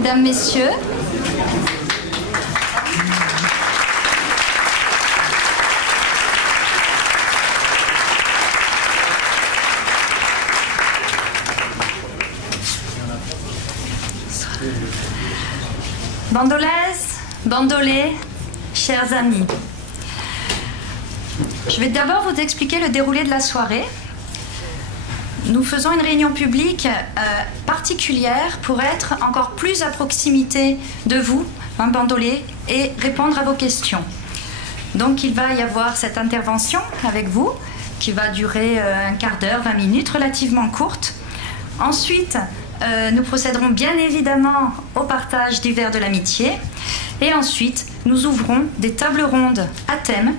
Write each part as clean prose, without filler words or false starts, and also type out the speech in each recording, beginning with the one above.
Mesdames, Messieurs, bandolaises, bandolais, chers amis, je vais d'abord vous expliquer le déroulé de la soirée. Nous faisons une réunion publique particulière pour être encore plus à proximité de vous, bandolais, et répondre à vos questions. Donc il va y avoir cette intervention avec vous qui va durer un quart d'heure, 20 minutes, relativement courte. Ensuite, nous procéderons bien évidemment au partage du verre de l'amitié. Et ensuite, nous ouvrons des tables rondes à thème,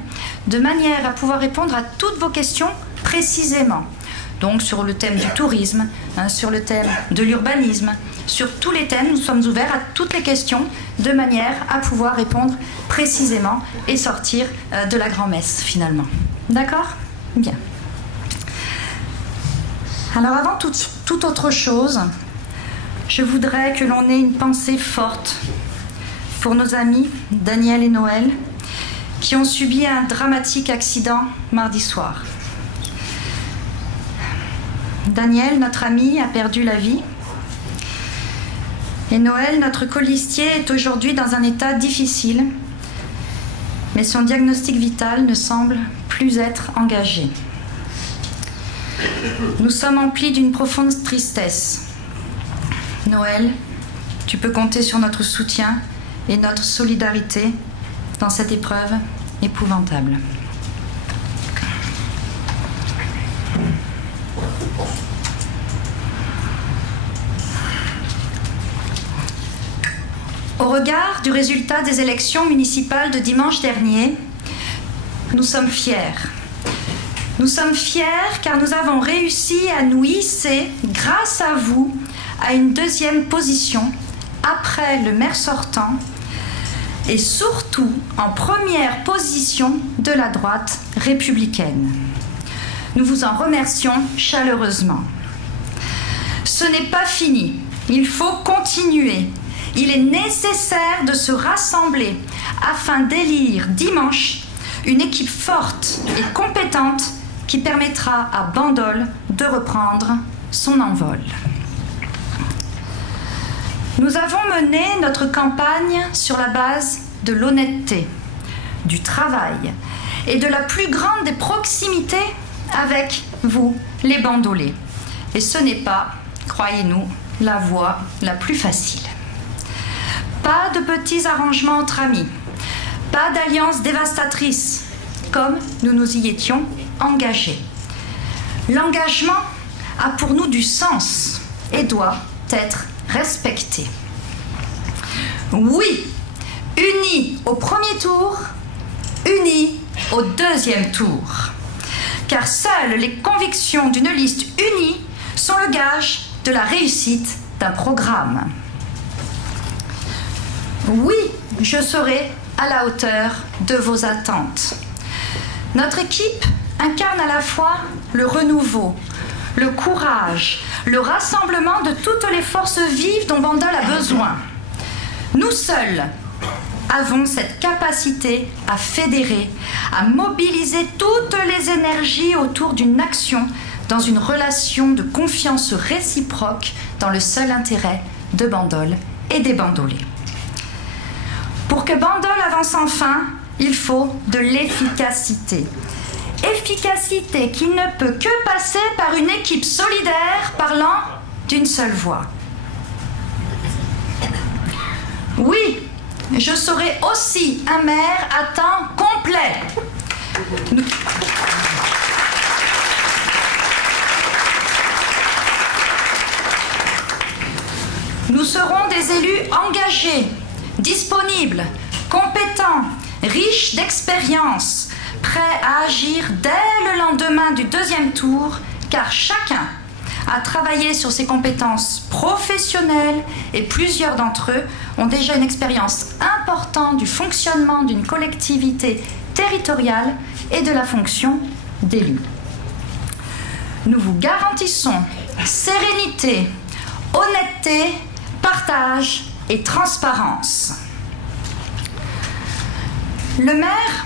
de manière à pouvoir répondre à toutes vos questions précisément. Donc sur le thème du tourisme, sur le thème de l'urbanisme, sur tous les thèmes, nous sommes ouverts à toutes les questions, de manière à pouvoir répondre précisément et sortir de la grand-messe finalement. D'accord ? Bien. Alors avant toute autre chose, je voudrais que l'on ait une pensée forte pour nos amis Daniel et Noël qui ont subi un dramatique accident mardi soir. Daniel, notre ami, a perdu la vie. Et Noël, notre colistier, est aujourd'hui dans un état difficile, mais son diagnostic vital ne semble plus être engagé. Nous sommes emplis d'une profonde tristesse. Noël, tu peux compter sur notre soutien et notre solidarité dans cette épreuve épouvantable. Au regard du résultat des élections municipales de dimanche dernier, nous sommes fiers. Nous sommes fiers car nous avons réussi à nous hisser, grâce à vous, à une deuxième position après le maire sortant et surtout en première position de la droite républicaine. Nous vous en remercions chaleureusement. Ce n'est pas fini, il faut continuer. Il est nécessaire de se rassembler afin d'élire dimanche une équipe forte et compétente qui permettra à Bandol de reprendre son envol. Nous avons mené notre campagne sur la base de l'honnêteté, du travail et de la plus grande des proximités avec vous, les bandolais. Et ce n'est pas, croyez-nous, la voie la plus facile. Pas de petits arrangements entre amis, pas d'alliances dévastatrices, comme nous nous y étions engagés. L'engagement a pour nous du sens et doit être respecté. Oui, unis au premier tour, unis au deuxième tour. Car seules les convictions d'une liste unie sont le gage de la réussite d'un programme. Oui, je serai à la hauteur de vos attentes. Notre équipe incarne à la fois le renouveau, le courage, le rassemblement de toutes les forces vives dont Bandol a besoin. Nous seuls avons cette capacité à fédérer, à mobiliser toutes les énergies autour d'une action dans une relation de confiance réciproque dans le seul intérêt de Bandol et des bandolais. Pour que Bandol avance enfin, il faut de l'efficacité. Efficacité qui ne peut que passer par une équipe solidaire parlant d'une seule voix. Oui, je serai aussi un maire à temps complet. Nous serons des élus engagés, disponibles, compétents, riches d'expérience, prêts à agir dès le lendemain du deuxième tour, car chacun a travaillé sur ses compétences professionnelles et plusieurs d'entre eux ont déjà une expérience importante du fonctionnement d'une collectivité territoriale et de la fonction d'élu. Nous vous garantissons sérénité, honnêteté, partage et transparence. Le maire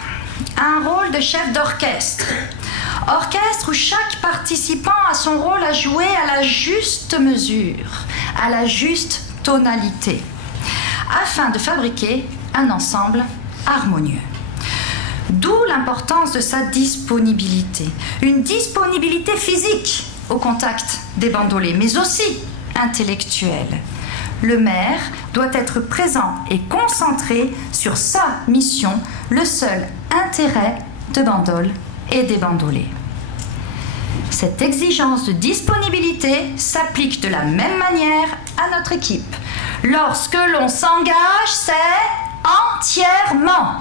a un rôle de chef d'orchestre. Orchestre où chaque participant a son rôle à jouer à la juste mesure, à la juste tonalité, afin de fabriquer un ensemble harmonieux. D'où l'importance de sa disponibilité. Une disponibilité physique au contact des bandolés, mais aussi intellectuelle. Le maire doit être présent et concentré sur sa mission, le seul intérêt de Bandol et des bandolés. Cette exigence de disponibilité s'applique de la même manière à notre équipe. Lorsque l'on s'engage, c'est entièrement.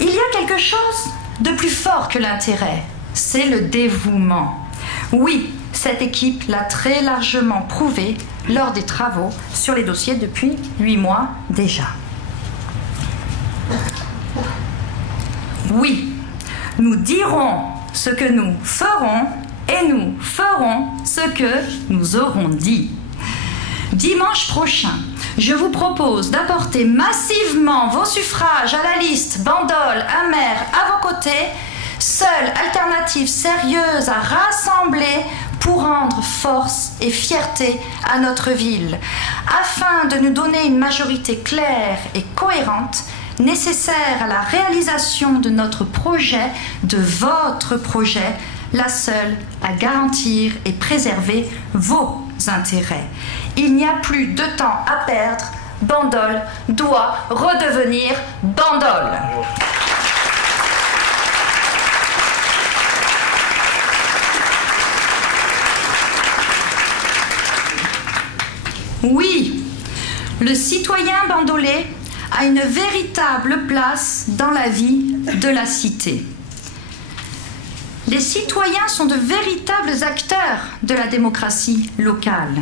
Il y a quelque chose de plus fort que l'intérêt, c'est le dévouement. Oui, cette équipe l'a très largement prouvé lors des travaux sur les dossiers depuis 8 mois déjà. Oui, nous dirons ce que nous ferons et nous ferons ce que nous aurons dit. Dimanche prochain, je vous propose d'apporter massivement vos suffrages à la liste Bandol, Amer à vos côtés, seule alternative sérieuse à rassembler pour rendre force et fierté à notre ville, afin de nous donner une majorité claire et cohérente, nécessaire à la réalisation de notre projet, de votre projet, la seule à garantir et préserver vos intérêts. Il n'y a plus de temps à perdre. Bandol doit redevenir Bandol. Oui, le citoyen bandolais a une véritable place dans la vie de la cité. Les citoyens sont de véritables acteurs de la démocratie locale.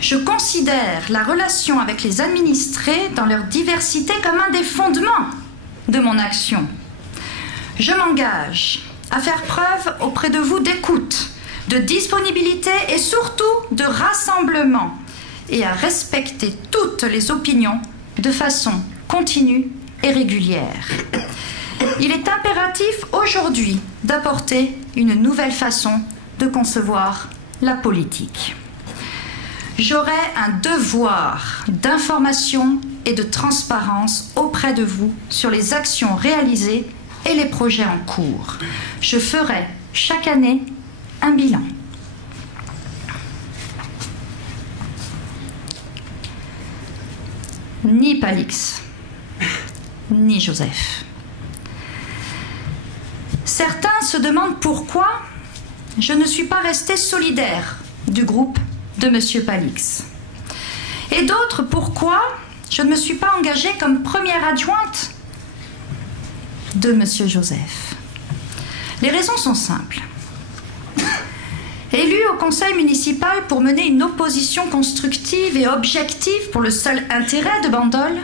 Je considère la relation avec les administrés dans leur diversité comme un des fondements de mon action. Je m'engage à faire preuve auprès de vous d'écoute, de disponibilité et surtout de rassemblement et à respecter toutes les opinions de façon continue et régulière. Il est impératif aujourd'hui d'apporter une nouvelle façon de concevoir la politique. J'aurai un devoir d'information et de transparence auprès de vous sur les actions réalisées et les projets en cours. Je ferai chaque année un bilan. Ni Palix, ni Joseph. Certains se demandent pourquoi je ne suis pas restée solidaire du groupe de M. Palix. Et d'autres pourquoi je ne me suis pas engagée comme première adjointe de M. Joseph. Les raisons sont simples. Élue au conseil municipal pour mener une opposition constructive et objective pour le seul intérêt de Bandol,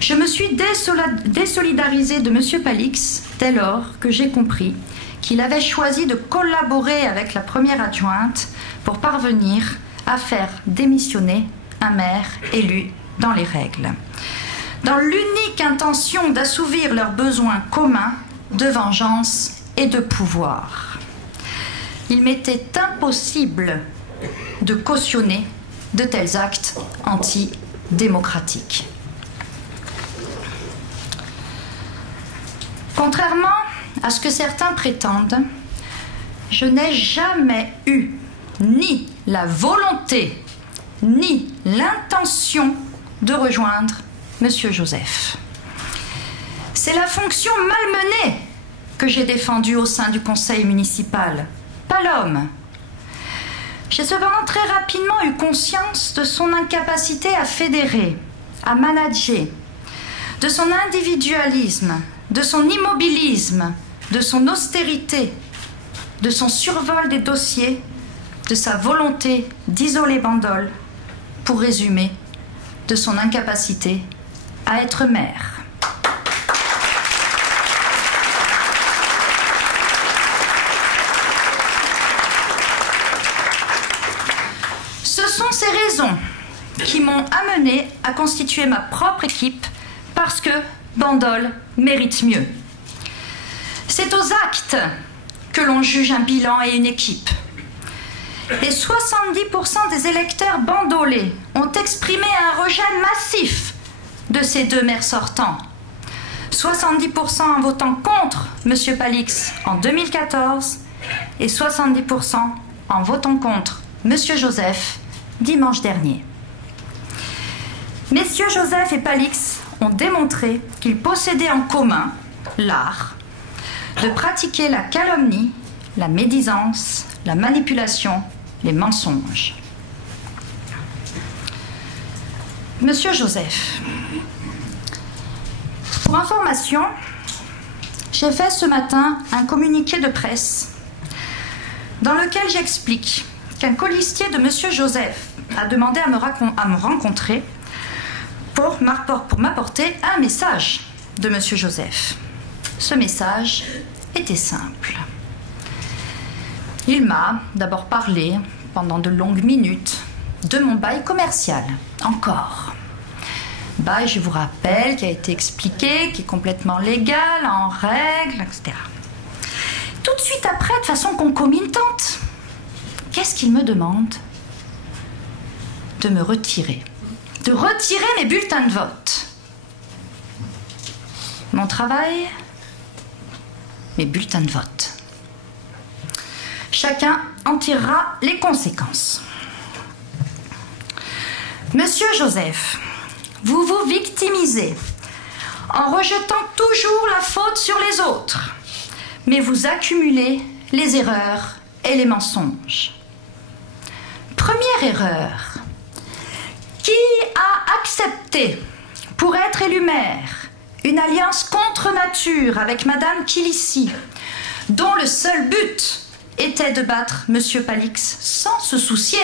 je me suis désolidarisée de M. Palix dès lors que j'ai compris qu'il avait choisi de collaborer avec la première adjointe pour parvenir à faire démissionner un maire élu dans les règles, dans l'unique intention d'assouvir leurs besoins communs de vengeance et de pouvoir. Il m'était impossible de cautionner de tels actes antidémocratiques. Contrairement à ce que certains prétendent, je n'ai jamais eu ni la volonté ni l'intention de rejoindre M. Joseph. C'est la fonction malmenée que j'ai défendue au sein du conseil municipal, pas l'homme. J'ai cependant très rapidement eu conscience de son incapacité à fédérer, à manager, de son individualisme, de son immobilisme, de son austérité, de son survol des dossiers, de sa volonté d'isoler Bandol, pour résumer, de son incapacité à être maire. Ce sont ces raisons qui m'ont amené à constituer ma propre équipe parce que Bandol mérite mieux. C'est aux actes que l'on juge un bilan et une équipe. Et 70% des électeurs bandolais ont exprimé un rejet massif de ces deux maires sortants. 70% en votant contre M. Palix en 2014 et 70% en votant contre M. Joseph dimanche dernier. Messieurs Joseph et Palix ont démontré qu'ils possédaient en commun l'art de pratiquer la calomnie, la médisance, la manipulation, les mensonges. Monsieur Joseph, pour information, j'ai fait ce matin un communiqué de presse dans lequel j'explique qu'un colistier de Monsieur Joseph a demandé à me rencontrer pour m'apporter un message de Monsieur Joseph. Ce message était simple. Il m'a d'abord parlé pendant de longues minutes de mon bail commercial, encore. Bail, je vous rappelle, qui a été expliqué, qui est complètement légal, en règle, etc. Tout de suite après, de façon concomitante, qu'est-ce qu'il me demande? De me retirer. De retirer mes bulletins de vote. Mon travail, mes bulletins de vote. Chacun en tirera les conséquences. Monsieur Joseph, vous vous victimisez en rejetant toujours la faute sur les autres, mais vous accumulez les erreurs et les mensonges. Première erreur. Qui a accepté, pour être élu maire, une alliance contre nature avec Madame Kilissi, dont le seul but était de battre M. Palix sans se soucier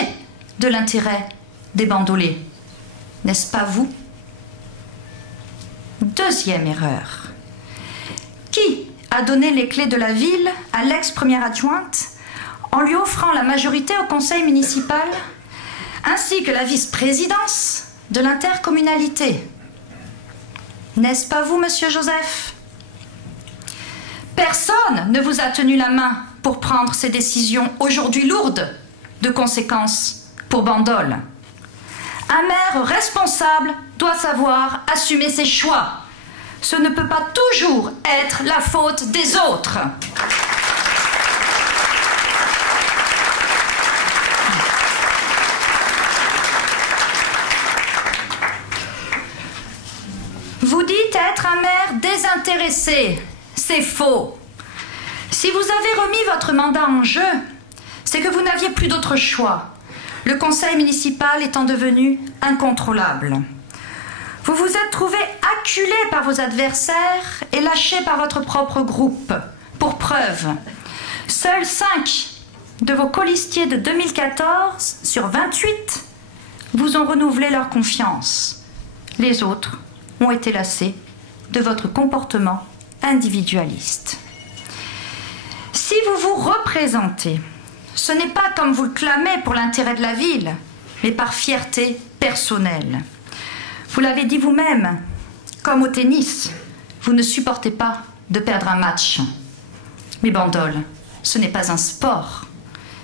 de l'intérêt des bandolés? N'est-ce pas vous? Deuxième erreur. Qui a donné les clés de la ville à l'ex-première adjointe en lui offrant la majorité au conseil municipal ainsi que la vice-présidence de l'intercommunalité? N'est-ce pas vous, Monsieur Joseph? Personne ne vous a tenu la main pour prendre ces décisions aujourd'hui lourdes de conséquences pour Bandol. Un maire responsable doit savoir assumer ses choix. Ce ne peut pas toujours être la faute des autres. Vous dites être un maire désintéressé. C'est faux. Si vous avez remis votre mandat en jeu, c'est que vous n'aviez plus d'autre choix, le conseil municipal étant devenu incontrôlable. Vous vous êtes trouvé acculé par vos adversaires et lâché par votre propre groupe. Pour preuve, seuls 5 de vos colistiers de 2014 sur 28 vous ont renouvelé leur confiance. Les autres ont été lassés de votre comportement individualiste. Si vous vous représentez, ce n'est pas comme vous le clamez pour l'intérêt de la ville, mais par fierté personnelle. Vous l'avez dit vous-même, comme au tennis, vous ne supportez pas de perdre un match. Mais Bandol, ce n'est pas un sport,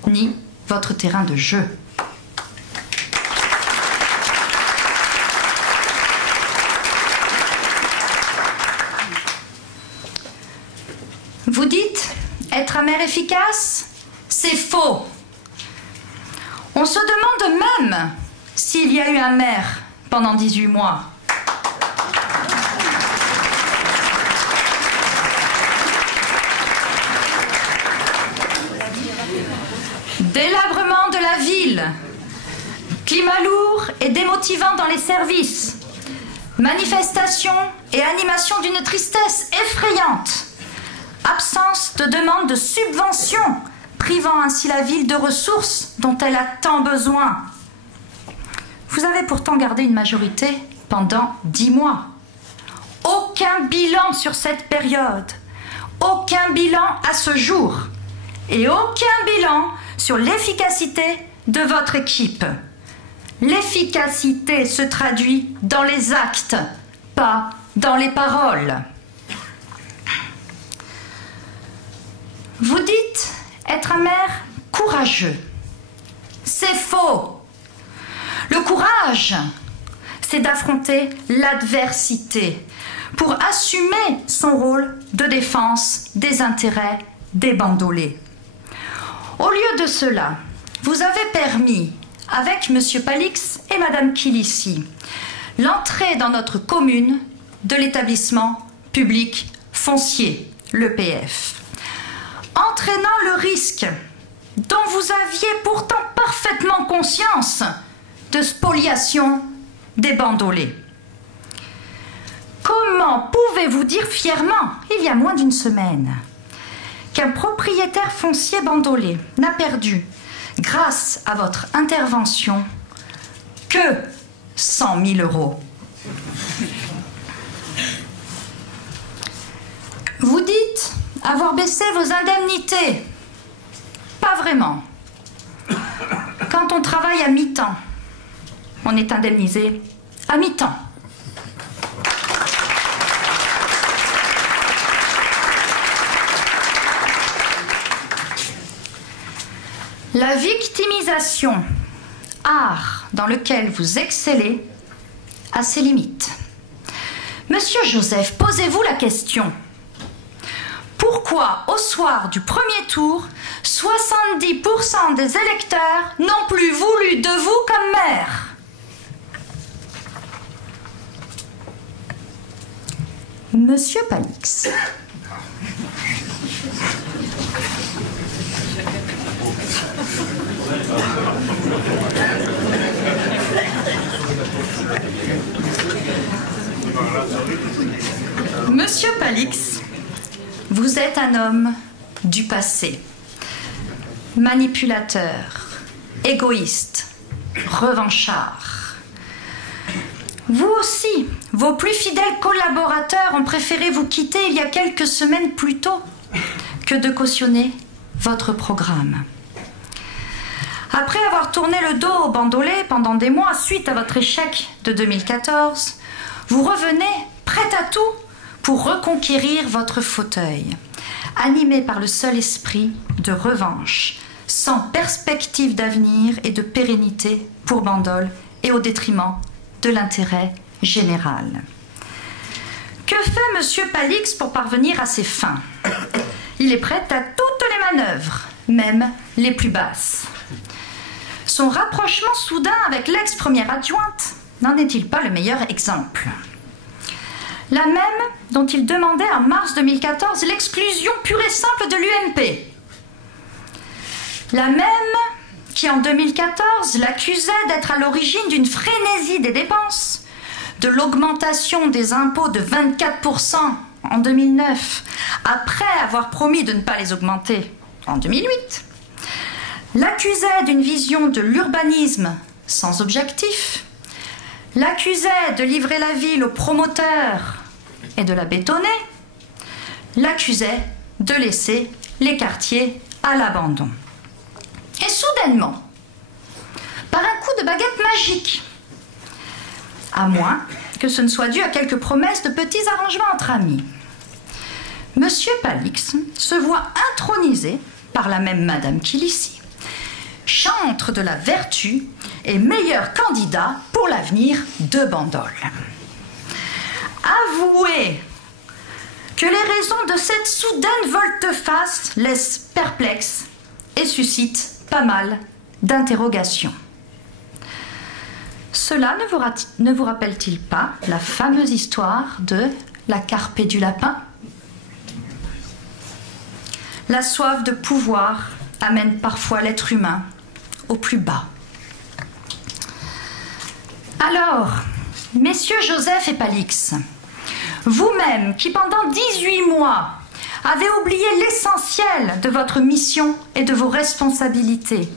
ni votre terrain de jeu. Vous dites être un maire efficace? C'est faux. On se demande même s'il y a eu un maire pendant 18 mois. Délabrement de la ville, climat lourd et démotivant dans les services, manifestations et animation d'une tristesse effrayante, absence de demande de subventions, privant ainsi la ville de ressources dont elle a tant besoin. Vous avez pourtant gardé une majorité pendant 10 mois. Aucun bilan sur cette période, aucun bilan à ce jour, et aucun bilan sur l'efficacité de votre équipe. l'efficacité se traduit dans les actes, pas dans les paroles. Vous dites être un maire courageux. C'est faux. Le courage, c'est d'affronter l'adversité pour assumer son rôle de défense des intérêts des bandolés. Au lieu de cela, vous avez permis, avec M. Palix et Mme Kilissi, l'entrée dans notre commune de l'établissement public foncier, l'EPF, entraînant le risque dont vous aviez pourtant parfaitement conscience de spoliation des bandolés. Comment pouvez-vous dire fièrement, il y a moins d'une semaine, qu'un propriétaire foncier bandolé n'a perdu, grâce à votre intervention, que 100 000 €? Vous dites avoir baissé vos indemnités. Pas vraiment. Quand on travaille à mi-temps, on est indemnisé à mi-temps. La victimisation, art dans lequel vous excellez, a ses limites. Monsieur Joseph, posez-vous la question. Pourquoi, au soir du premier tour, 70% des électeurs n'ont plus voulu de vous comme maire? Monsieur Palix. Monsieur Palix, vous êtes un homme du passé, manipulateur, égoïste, revanchard. Vous aussi, vos plus fidèles collaborateurs ont préféré vous quitter il y a quelques semaines plus tôt que de cautionner votre programme. Après avoir tourné le dos aux bandolés pendant des mois suite à votre échec de 2014, vous revenez prêt à tout pour reconquérir votre fauteuil, animé par le seul esprit de revanche, sans perspective d'avenir et de pérennité pour Bandol et au détriment de l'intérêt général. Que fait M. Palix pour parvenir à ses fins? Il est prêt à toutes les manœuvres, même les plus basses. Son rapprochement soudain avec l'ex-première adjointe n'en est-il pas le meilleur exemple? La même dont il demandait en mars 2014 l'exclusion pure et simple de l'UMP. La même qui en 2014 l'accusait d'être à l'origine d'une frénésie des dépenses, de l'augmentation des impôts de 24% en 2009, après avoir promis de ne pas les augmenter en 2008. L'accusait d'une vision de l'urbanisme sans objectif, l'accusait de livrer la ville aux promoteurs et de la bétonner, l'accusait de laisser les quartiers à l'abandon. Et soudainement, par un coup de baguette magique, à moins que ce ne soit dû à quelques promesses de petits arrangements entre amis, Monsieur Palix se voit intronisé par la même Madame Kilissi, chantre de la vertu et meilleur candidat pour l'avenir de Bandol. Avouez que les raisons de cette soudaine volte-face laissent perplexe et suscitent pas mal d'interrogations. Cela ne vous rappelle-t-il pas la fameuse histoire de la carpe du lapin? La soif de pouvoir amène parfois l'être humain au plus bas. Alors, messieurs Joseph et Palix, vous-même qui pendant 18 mois avez oublié l'essentiel de votre mission et de vos responsabilités,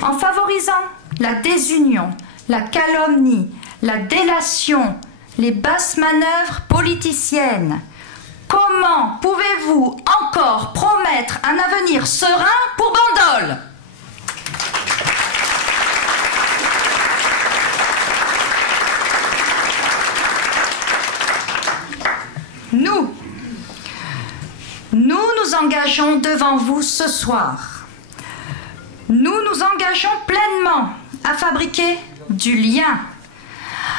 en favorisant la désunion, la calomnie, la délation, les basses manœuvres politiciennes, comment pouvez-vous encore promettre un avenir serein pour Bandol? nous engageons devant vous ce soir. Nous nous engageons pleinement à fabriquer du lien,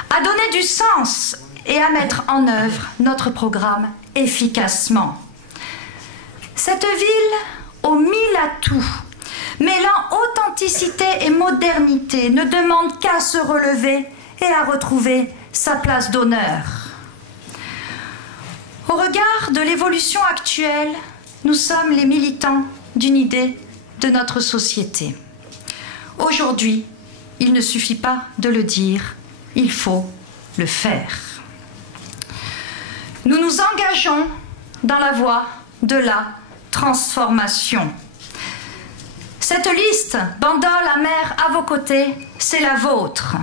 à donner du sens et à mettre en œuvre notre programme efficacement. Cette ville aux 1000 atouts, mêlant authenticité et modernité, ne demande qu'à se relever et à retrouver sa place d'honneur. Au regard de l'évolution actuelle, nous sommes les militants d'une idée de notre société. Aujourd'hui, il ne suffit pas de le dire, il faut le faire. Nous nous engageons dans la voie de la transformation. Cette liste, Bandol, Amer, à vos côtés, c'est la vôtre.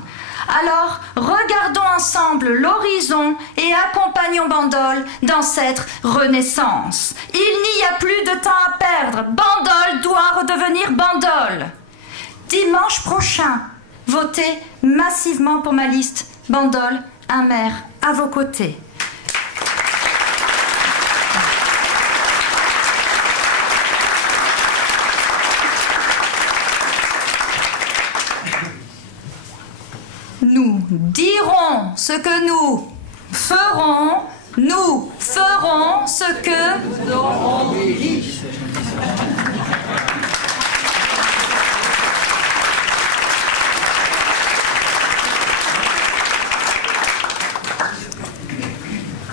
Alors, regardons ensemble l'horizon et accompagnons Bandol dans cette renaissance. Il n'y a plus de temps à perdre. Bandol doit redevenir Bandol. Dimanche prochain, votez massivement pour ma liste Bandol, Amer, à vos côtés. Nous dirons ce que nous ferons, nous ferons ce que nous aurons dit.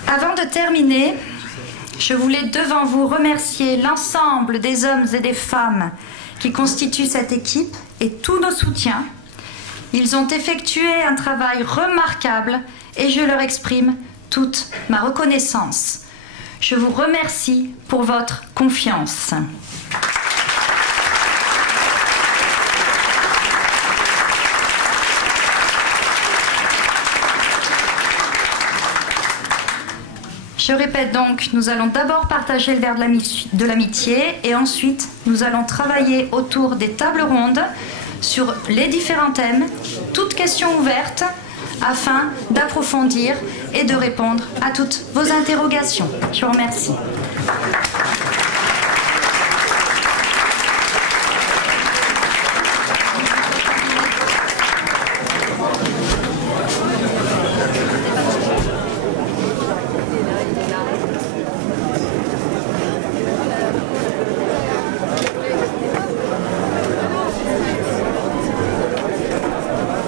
Avant de terminer, je voulais devant vous remercier l'ensemble des hommes et des femmes qui constituent cette équipe et tous nos soutiens. Ils ont effectué un travail remarquable et je leur exprime toute ma reconnaissance. Je vous remercie pour votre confiance. Je répète donc, nous allons d'abord partager le verre de l'amitié et ensuite nous allons travailler autour des tables rondes sur les différents thèmes, toutes questions ouvertes, afin d'approfondir et de répondre à toutes vos interrogations. Je vous remercie.